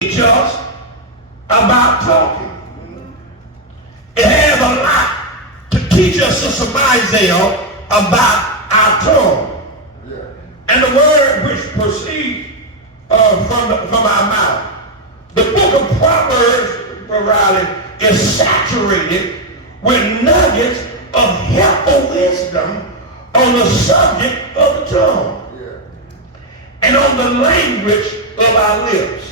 teach us about talking. It has a lot to teach us, Sister Isaiah, about our tongue. And the word which proceeds from our mouth. The book of Proverbs, Riley, is saturated with nuggets of helpful wisdom on the subject of the tongue and on the language of our lips,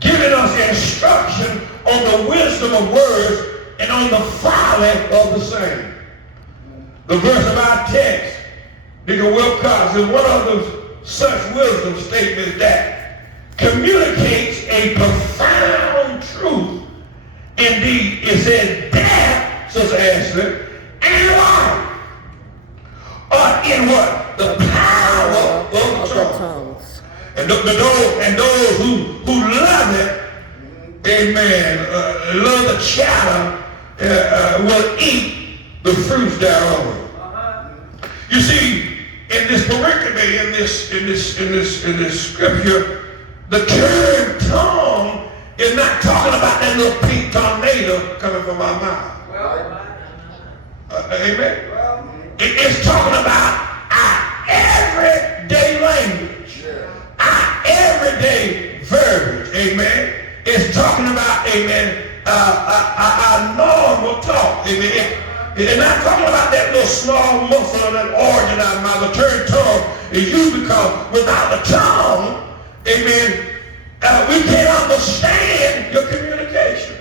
giving us instruction on the wisdom of words and on the folly of the same. The verse of our text, Nigga Wilcox, is one of those such wisdom statements that communicates a profound truth. Indeed, it says that, Sister Ashley, and life are in what? The power of the tongue. And those who love it, amen, love the chatter, will eat the fruits thereof. You see, in this pericope, in this scripture, the term tongue is not talking about that little pink tornado coming from our mouth. Amen. It's talking about our everyday language, our everyday verbiage. Amen. It's talking about, amen, our normal talk. Amen. It's not talking about that little small muscle or that organ out of my. The term tongue is used because without the tongue, amen, we can't understand your communication.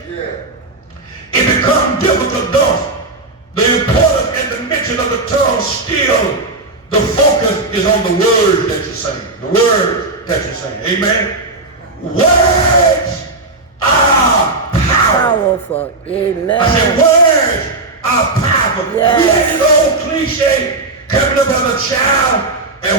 It becomes difficult though. The importance and the mention of the tongue still, the focus is on the words that you're saying. The words that you're saying. Amen. Words are powerful. Amen. I said words are powerful. Yes. We had this old cliche coming up as a child, and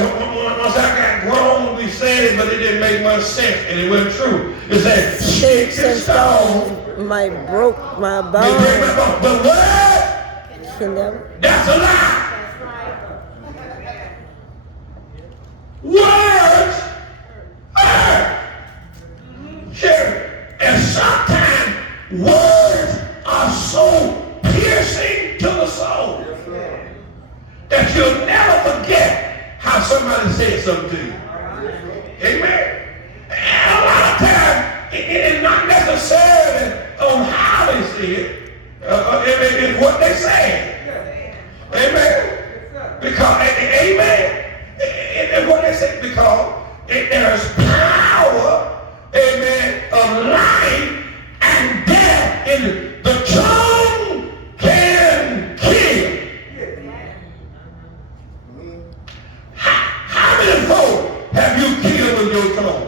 once I got grown, we said it, but it didn't make much sense, and it wasn't true. It said, sticks and stones might broke my bones. But what? That's a lie. Words hurt. Sure. And sometimes words are so piercing to the soul that you'll never forget how somebody said something to you. Amen. And a lot of times, it is not necessarily on how they say it. It's what they say. Amen. Because, amen. It's what they say because there's power, amen, of life and death in the tongue can kill. How many folk have you killed with your tongue?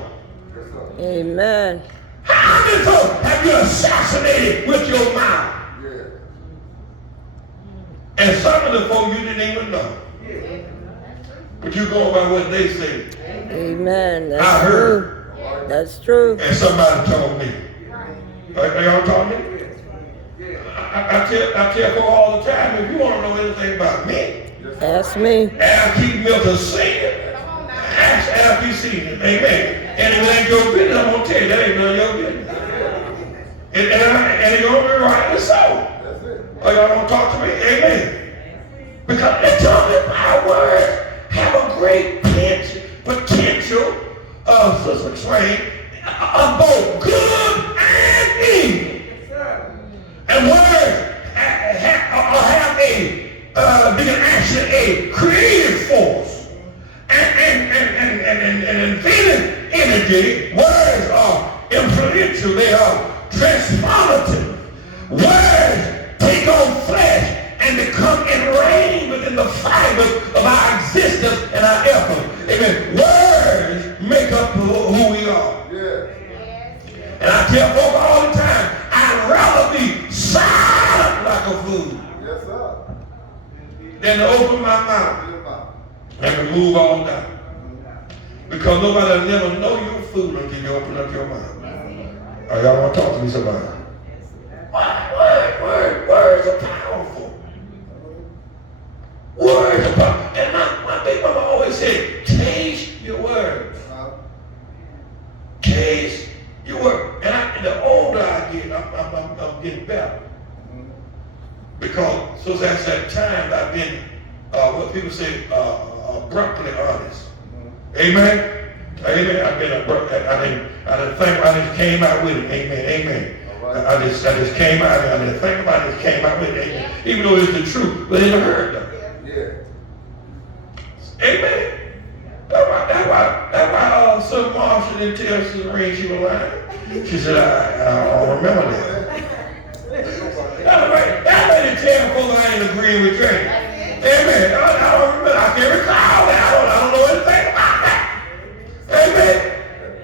Amen. How many folk have you assassinated with your mouth? And some of the folk you didn't even know. But you go by what they say. Amen. That's I heard. True. That's true. And somebody told me. Are y'all talking? I tell folk all the time, if you want to know anything about me, ask me. Ask keep Milton singing. Ask after he singing. Amen. And if it ain't your business, I'm going to tell you, that ain't none of your business. And it's going to be rightly so. Or y'all don't talk to me. Amen. Because they tell me our words have a great potential of both good and evil. And words have actually a creative force and inventive energy. Words are influential. They are transformative. Words take on flesh and become ingrained within the fibers of our existence and our effort. Amen. Words make up who we are. And I tell folk all the time, I'd rather be silent like a fool than to open my mouth and to move all down. Because nobody will never know you're a fool until you open up your mouth. Oh, y'all want to talk to me somebody? Words are powerful. Words are powerful. And my big mama always said, taste your words. Taste because so that's that time I've been, what people say, abruptly honest. Amen. Amen. I've been abrupt. I just came out with it. Amen. Amen. Right. I just came out. I didn't think about it. Just came out with it. Amen. Even though it's the truth, but it hurt them. Yeah. Amen. That's why Sir Marshall didn't tell Sister Ring she was lying. She said, I don't remember that. That lady tell folks I ain't agreeing with Jay. Amen. I don't remember. I can't recall that. I don't know anything about that. Amen.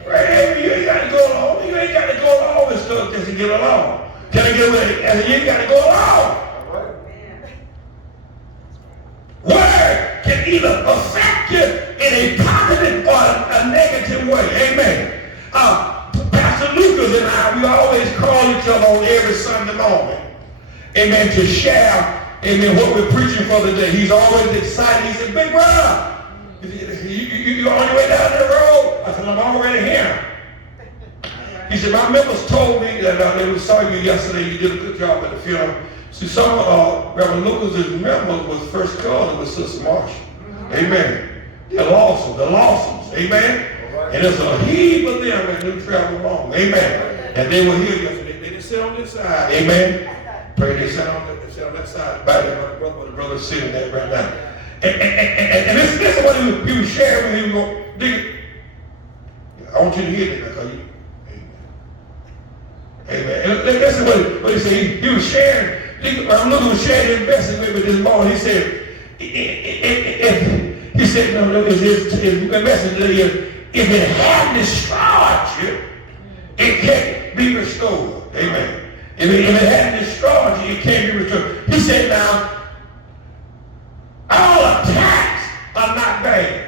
Amen. You ain't got to go along. You ain't got to go along with stuff just to get along. Can I get with it? And you ain't got to go along. Word can either affect you in a positive or a negative way. Amen. Pastor Lucas and I, we always call each other on every Sunday morning. Amen. To share, amen, what we're preaching for the day. He's always excited. He said, big brother, you on your way down that road? I said, I'm already here. He said, my members told me that they saw you yesterday. You did a good job at the funeral. See, some of Reverend Lucas's members was first cousin with Sister Marshall. Amen. The Lawsons. Amen. Right. And there's a heap of them that do travel along. Amen. And they were here yesterday. They didn't sit on this side. Amen. Pray they sat on that side. By the brother sitting there right now. And this is what he was sharing when he was going to dig. I want you to hear that because you. Amen. And this is what he said. He was sharing. I'm looking to share his message with me this morning. He said, no, his message is, if it hadn't destroyed you, it can't be restored. Amen. If it hadn't destroyed you, it can't be restored. He said, now, all attacks are not bad.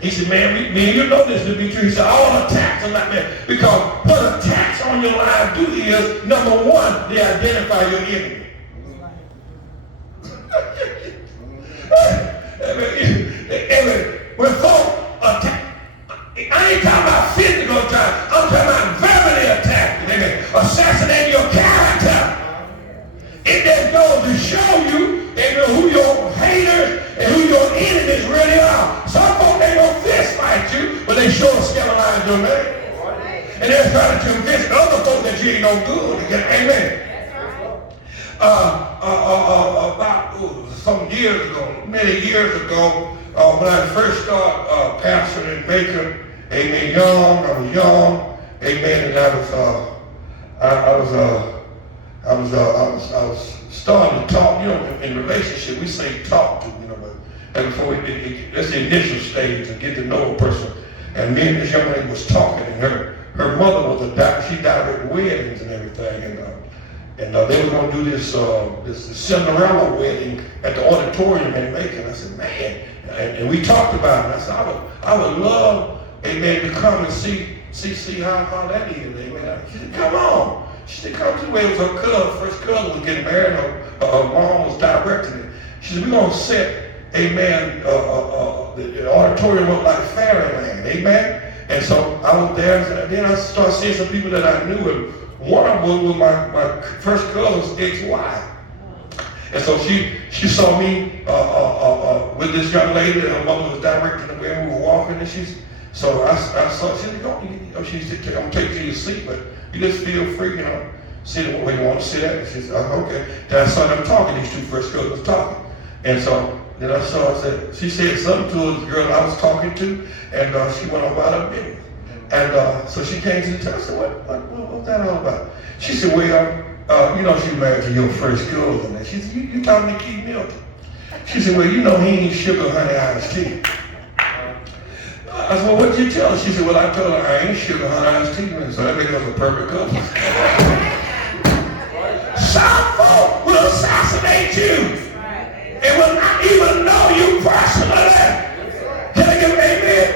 He said, man, you know this to be true. He said, all attacks are not bad. Because what attacks on your life do is, number one, they identify your enemy. When folks attack, I ain't talking about physical attack, I'm talking about verbally attacking, assassinating your character. It just goes to show you who your haters and who your enemies really are. Some folks, they don't fist fight you, but they sure scandalize your name. And they're trying to convince other folks that you ain't no good. Amen. About some years ago, many years ago, when I first started pastoring in Macon, amen, I was young, amen, and I was starting to talk, in relationship, we say talk to, but before that's the initial stage to get to know a person. And me and this young lady was talking, and her mother was a doctor. She directed weddings and everything, and they were going to do this Cinderella wedding at the auditorium in Macon. I said, man, and we talked about it. I said, I would love, amen, to come and see how that is, amen. She said, come on. She said, come to the way. It was her cousin, first cousin was getting married. Her mom was directing it. She said, we're going to set, amen, the auditorium looked like fairyland, amen. And so I was there, and then I started seeing some people that I knew, and one of them was my first cousin's ex-wife. And so she saw me with this young lady, and her mother was directing the way we were walking, and so I saw, she said, she said, I'm going to take you to your seat, but you just feel free, sit where you want to sit at. She said, okay. Then I saw them talking, these two first cousins talking. And so then I said, she said something to the girl I was talking to, and she went on about her business. And so she came to the table. I said, what's that all about? She said, well, she married to your first cousin. And she said, you talking to Keith Milton? She said, well, he ain't sugar honey iced tea. I said, well, what did you tell her? She said, well, I told her I ain't sugar honey iced tea. So that made us a perfect couple. Some folk will assassinate you. And will not even know you personally. Can I give an amen?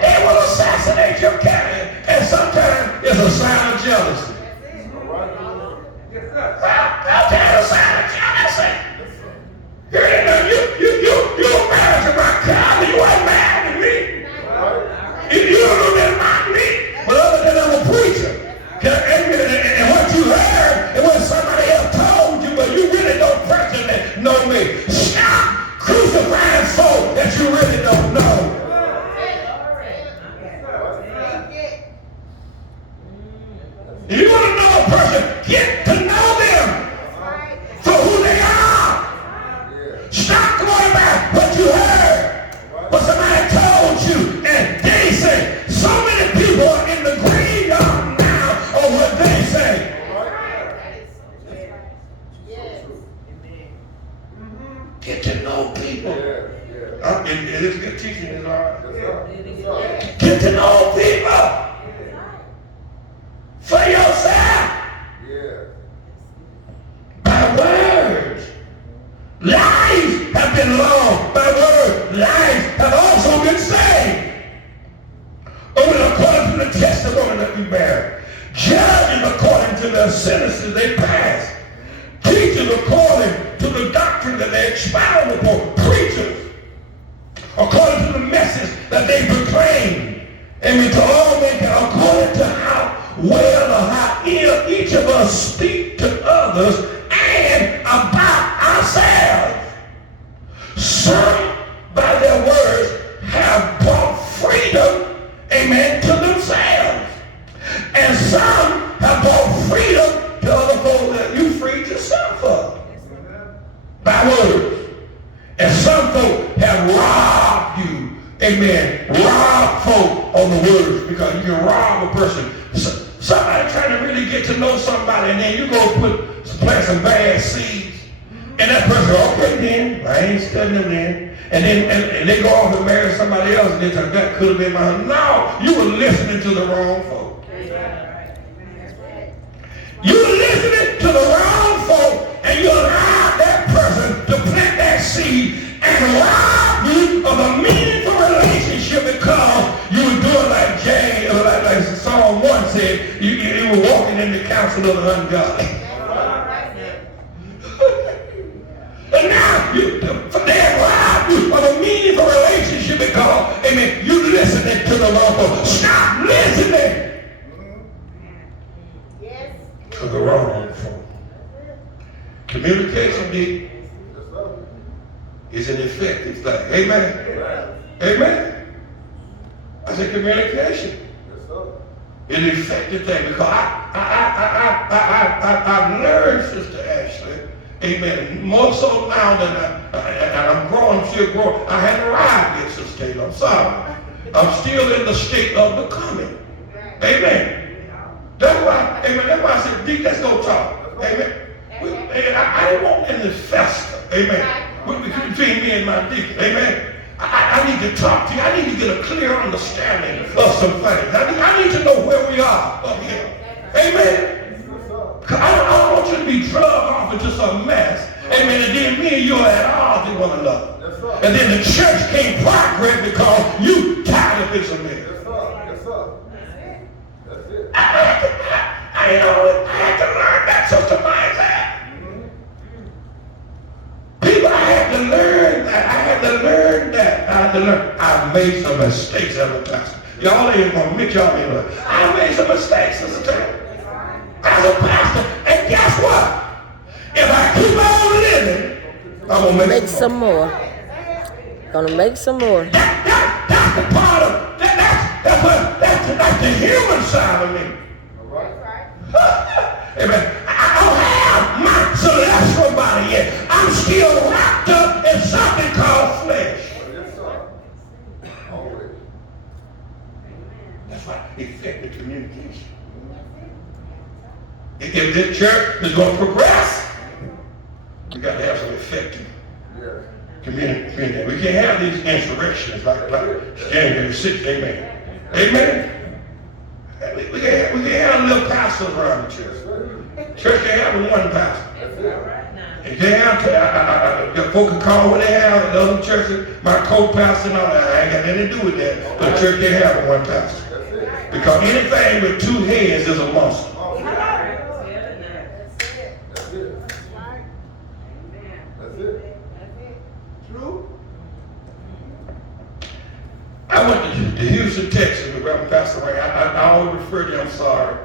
They will assassinate your character. And sometimes it's a sign of jealousy. I'll tell you a sign of jealousy. You're married to my cousin. You ain't married to me. You don't know that about me. But other than I'm a preacher. And what you heard and what somebody else told you a person, get to know them for who they are. Stop going back what you heard, what somebody told you, and they say. So many people are in the graveyard now of what they say. Get to know people. It is good teaching, is all right. Get to know people for yourself. By words. Lives have been lost. By words, lives have also been saved. Only according to the testimony that we bear. Judges according to the sentences they pass. Teachers according to the doctrine that they expound upon. Preachers according to the message that they proclaim. And to all men according to how well or how ill each of us speak to others and about ourselves. Some by their words have brought freedom, amen, to themselves. And some have brought freedom to other folks that you freed yourself of. By words. And some folk have robbed you, amen, robbed folk on the words, because you can rob a person. Somebody trying to really get to know somebody, and then you go plant some bad seeds, and that person, okay then, I ain't studying them then. And then and they go off and marry somebody else, and they think that could have been my husband. No, you were listening to the wrong folk. You were listening to the wrong folk, and you allowed that person to plant that seed and rob you of a meaningful relationship, because you were doing like James, like Psalm 1 said, you were walking in the counsel of the ungodly. And now they have robbed you of a meaningful relationship because, amen, you listening to the wrong folk. Stop listening to the wrong folk. Communication is an effective thing. Amen. Amen. I said communication is an effective thing, because I've learned, Sister Ashley, amen, more so now that I'm growing, still growing. I haven't arrived yet, Sister Taylor. I'm sorry. I'm still in the state of becoming. Amen. That's why, amen, that's why I said, D, let's go talk. Amen. I didn't want any fester. Amen. Between me and my deacon. Amen. I need to talk to you. I need to get a clear understanding of some things. I need to know where we are up here. Amen. I don't want you to be drugged off into some mess. Amen. And then me and you are at odds with one another. And then the church can't progress because you tired of this and this. I had to learn that, Sister Mindset. People, I had to learn that. I've made some mistakes as a pastor. Y'all ain't gonna make y'all in love. I made some mistakes as a as a pastor. And guess what? If I keep on living, I'm gonna make some more. Gonna make some more. That's the part of that's the human side of me. Amen. I don't have my celestial body yet. I'm still wrapped up in something called flesh. That's why effective communication. If this church is going to progress, we got to have some effective communication. We can't have these insurrections like January 6th. Amen. Amen. We can't have little pastors around the church. Church can't have one pastor. You can't have folks can call what they have in the other churches, my co-pastor and all that. I ain't got nothing to do with that. But the church can't have one pastor. Because anything with two heads is a monster. I went to Houston, Texas with Reverend Pastor Ray. I always refer to him, I'm sorry.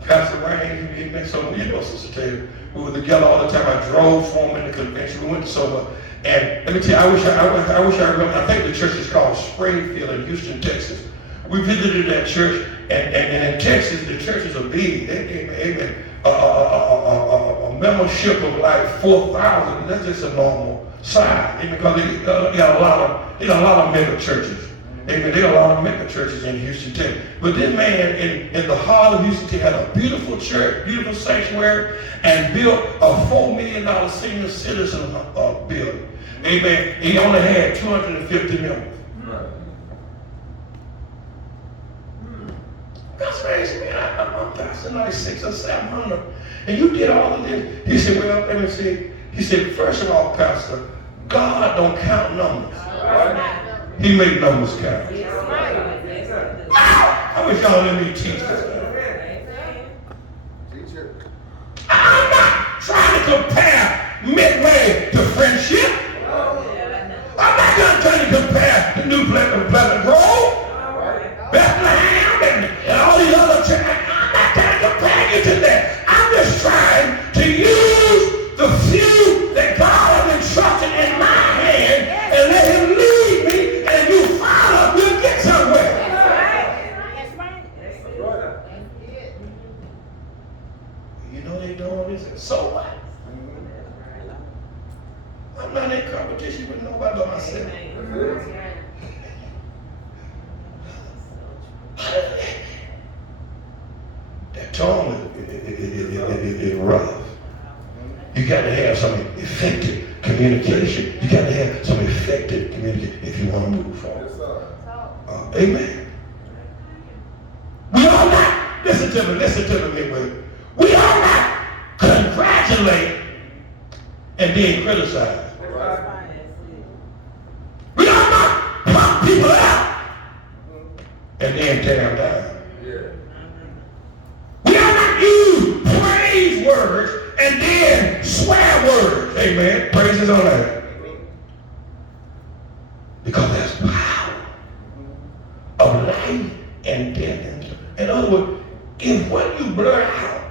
Pastor Ray, he meant so, you know, Sister Taylor. We were together all the time. I drove for him in the convention. We went to Sober. And let me tell you, I wish I remember. I think the church is called Springfield in Houston, Texas. We visited that church, and in Texas, the churches are big. Amen. a membership of like 4,000. That's just a normal size. Because they got a lot of mega churches. Amen. There are a lot of mega churches in Houston, Texas. But this man in the heart of Houston, Texas, had a beautiful church, beautiful sanctuary, and built a $4 million senior citizen building. Amen. He only had 250 members. That's crazy, man. I'm passing like 600 or 700. And you did all of this. He said, well, let me see. He said, first of all, Pastor, God don't count numbers. He made numbers count. I wish y'all let me teach this. I'm not trying to compare Midway to Friendship. I'm not trying to compare the New Pleasant Grove, Bethlehem, and all these other churches. I'm not trying to compare you to that. I'm just trying to use the few that God has entrusted in my hand and let Him lead me, and you follow, we'll get somewhere. That's right. You know they doing this, so what? I'm not in competition with nobody but myself. That tone is rough. You got to have some effective communication. You got to have some effective communication if you want to move forward. Amen. We all not, listen to me, Midway. We all not congratulate and then criticize. We all not pump people up and then tear them down. We all not use praise words and then swear words. Amen. Praises on that. Because there's power of life and death. In other words, if what you blurt out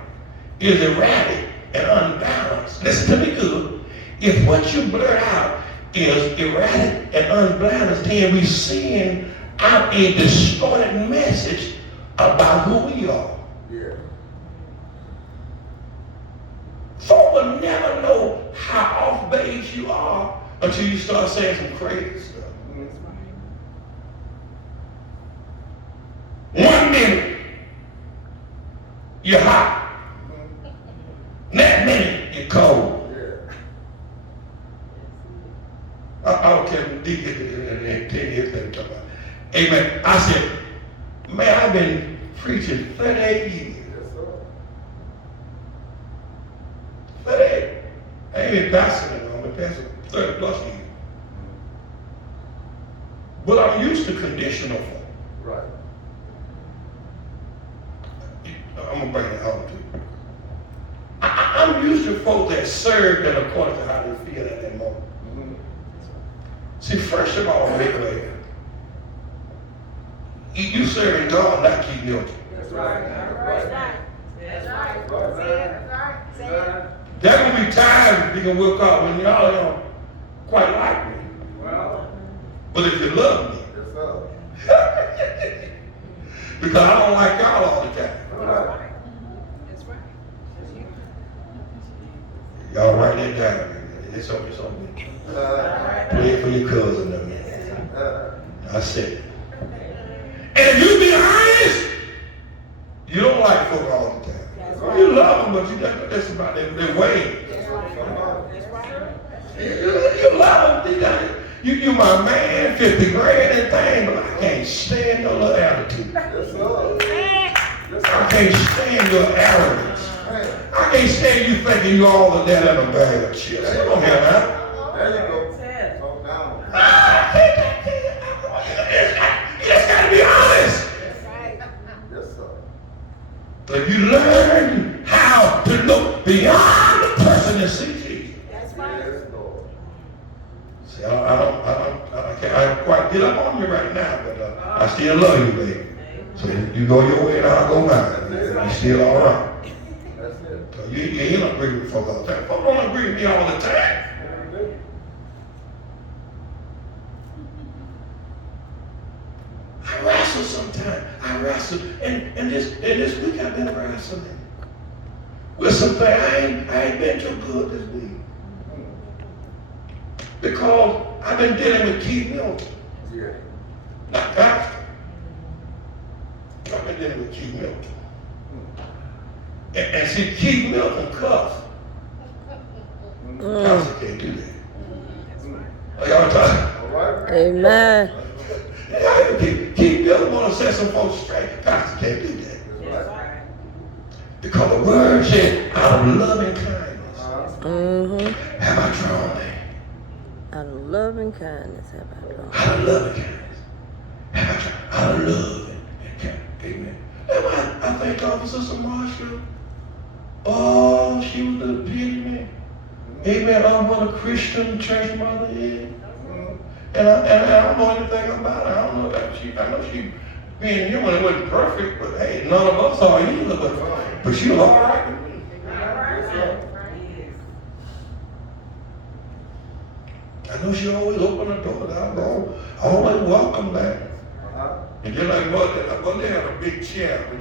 is erratic and unbalanced, listen to me good. If what you blurt out is erratic and unbalanced, then we send out a distorted message about who we are. Folk will never know how off base you are until you start saying some crazy stuff. 1 minute, you're hot. Next minute, you're cold. I'll tell you, amen. I said, man, I've been preaching 38 years. 38. I ain't been pastoring long, but pastoring 30 plus years. But I'm used to conditional folk. Right. I'm going to bring it home to you. I'm used to folk that serve them according to how they feel at that moment. See, first of all, Midway, you serving God, not keep Milton. That's right. That's right. That's right. That's right. There will be times you can work out when y'all don't quite like me. Well, but if you love me, because I don't like y'all all the time. That's right. Y'all write that down. It's on me. Play it for your cousin. I said it. And if you be honest, you don't like folk all the time. You love them, but you don't. That's about their way. You love them. You my man, 50 grand and thing, but I can't stand your little attitude. I can't stand your arrogance. I can't stand you thinking you all of that in a bag of chips. Come on here now. There you go. Talk down. You just got to be honest. That's right. Yes, sir. But if you learn how to look beyond the person that sees you. That's right. Yes, Lord. See, I can't quite get up on you right now, but I still love you, baby. So you go your way and I'll go mine. You're still all right. That's it. So you don't agree with folk all the time. Folk don't agree with me all the time. I wrestle sometimes. And this week I've been wrestling with some things. I ain't been too good this week. Because I've been dealing with Milton. Yeah. Not pastor. I've been dealing with Milton. And see, Milton cuffs. Pastor can't do that. Are y'all talking? All right. Amen. Milton want to set some folks straight. Pastor can't do that. Because the word said, out of loving kindness have I drawn thee. Out of loving kindness have I drawn. Out of loving kindness have I drawn. Out of love and kindness. Amen. And I thank God for Sister Marsha. Oh, she was the epitome. Amen. I'm what a Christian church mother is. And I don't know anything about her. I don't know that I know she being human, it wasn't perfect, but hey, none of us are either. But she was all right with me. I know she always opened the door. I always welcome that. And just like mother had a big chair when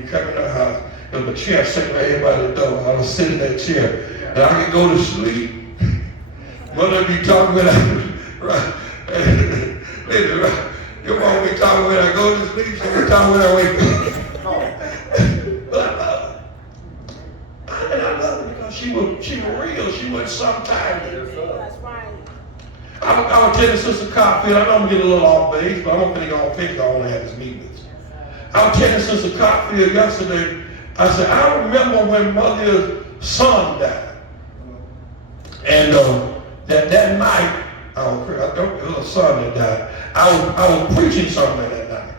you come in her house. There was a chair sitting right here by the door. I was sitting in that chair. And I could go to sleep. Mother would be talking when your mom be talking when I go to sleep, she be talking when I wake up. But I love her because she was real. She was sometimes. That's right. I was telling Sister Copfield, I know I'm getting a little off base, but I'm going to go on fix. I only have this meeting with you. I was telling Sister Copfield yesterday, I said, I remember when Mother's son died. And that night, it was a son that died. I was preaching something that night.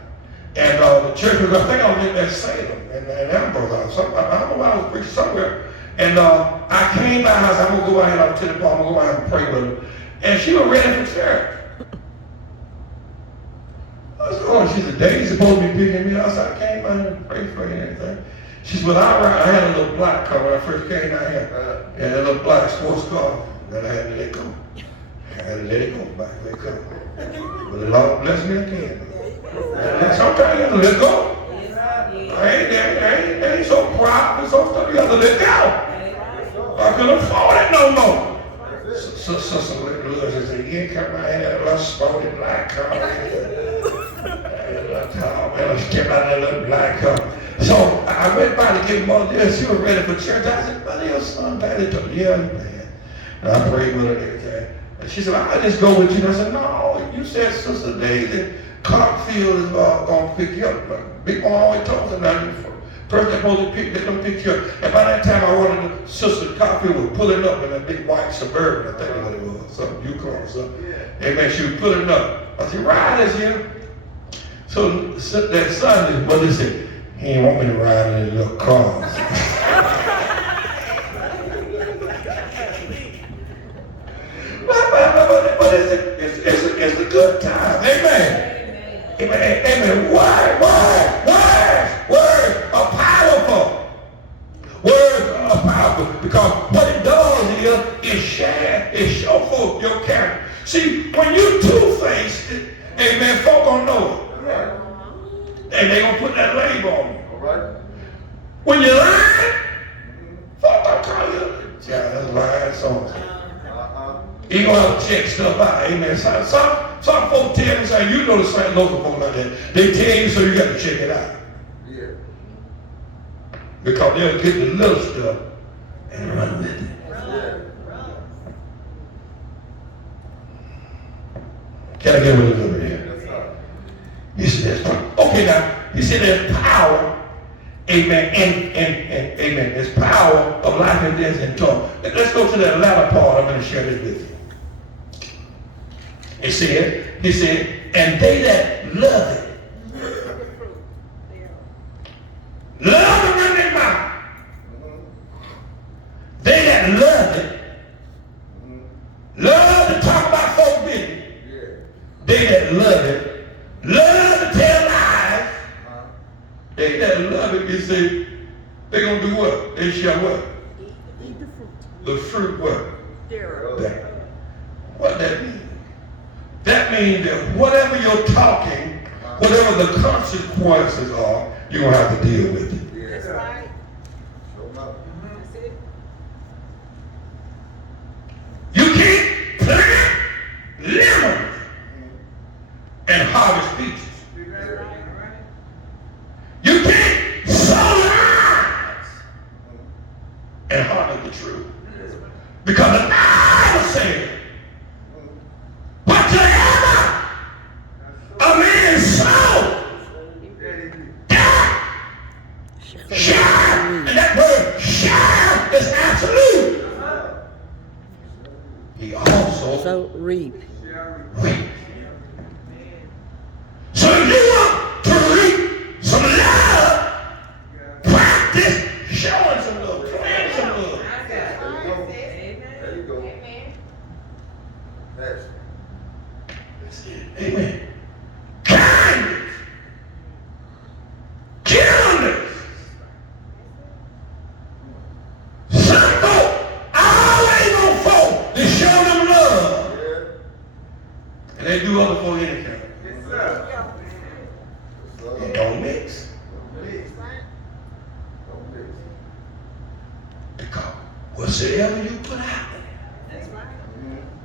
And the church was, I think I was in that Salem and Ambrose. I don't know why I was preaching somewhere. And I came by her house, I'm going to go out here, I'm going to go out and pray with her. And she was ready for church. I said, oh, she said, Daddy's supposed to be picking me up. I said, I came out and pray for you and everything. She said, well, I had a little black car when I first came out here. And a little black sports car that I had to let go. I had to let it go back, let go. But the Lord blessed me again. And sometimes you have to let go. I ain't so proud and so stuff. You have to let go. I couldn't afford it no more. Sister Lewis said, you ain't come out here, a little sporty black car. And I stepped out of that little black car. So I went by to get Mother there. She was ready for church. I said, Mother, your son died. They told me, yeah, man. And I prayed with her and everything. And she said, I just go with you. And I said, no, you said Sister Daisy Clarkfield is going to pick you up. Big one always told me that. First they're supposed to pick you up. And by that time I wanted Sister Clarkfield was pulling up in that big white Suburban, I think what it was, something Yukon or something. Amen, she was pulling up. I said, ride us here. So that Sunday, Mother said, he didn't want me to ride in his little car. But it's a good time. Amen. Amen. Words are powerful. Words are powerful because what it does is share, it show folks your character. See, when you two-faced, amen, folk gonna know it. And they gonna put that label on you. All right. When you lie, folk gonna call you, yeah, that's lying songs. You gonna have to check stuff out, amen. Some folks tell me, say, you know the same local folk like that. They tell you, so you got to check it out. Yeah. Because they'll get the little stuff and run with it. Can I get with a little bit here? You see, there's power. Okay, now, you see there's power, amen, and amen. There's power of life and death in tongue. Let's go to that latter part. I'm going to share this with you. He said, and they that love it, love it in their mouth. They that love it, love to talk about folk business. They that love it, love to tell lies. They that love it, you see, they're going to do what? They shall what? Eat the fruit. The fruit what? That. What that mean? That means that whatever you're talking, whatever the consequences are, you're going to have to deal with it. That's right. Shall. And that word shall is absolute. He also reap. Reap. So if you want to reap some love, practice showing some love, playing some love. There you go. Amen. That's it. Amen. Kindness. Gentleness. Some folk always gonna folk to show them love. And they do other folk anything. It don't mix. Because whatsoever you put out there,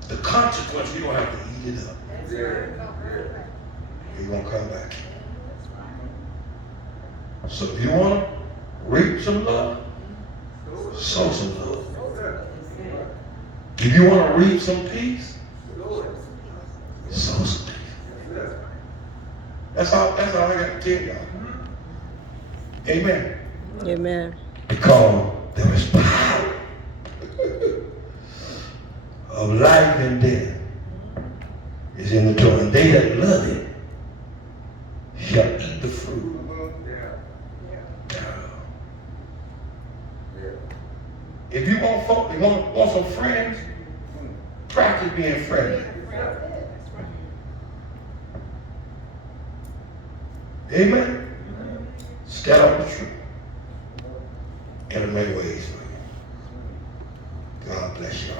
the consequence, you don't have to eat it up. You're going to come back. So if you want to reap some love, sow some love. If you want to reap some peace, sow some peace. That's all I got to tell y'all. Amen. Amen. Because there is power of life and death is in the tongue. And they that love it shall eat the fruit. If you want folk, you want some friends, practice being friendly. Amen. Stand on the truth. And in many ways for you. God bless y'all.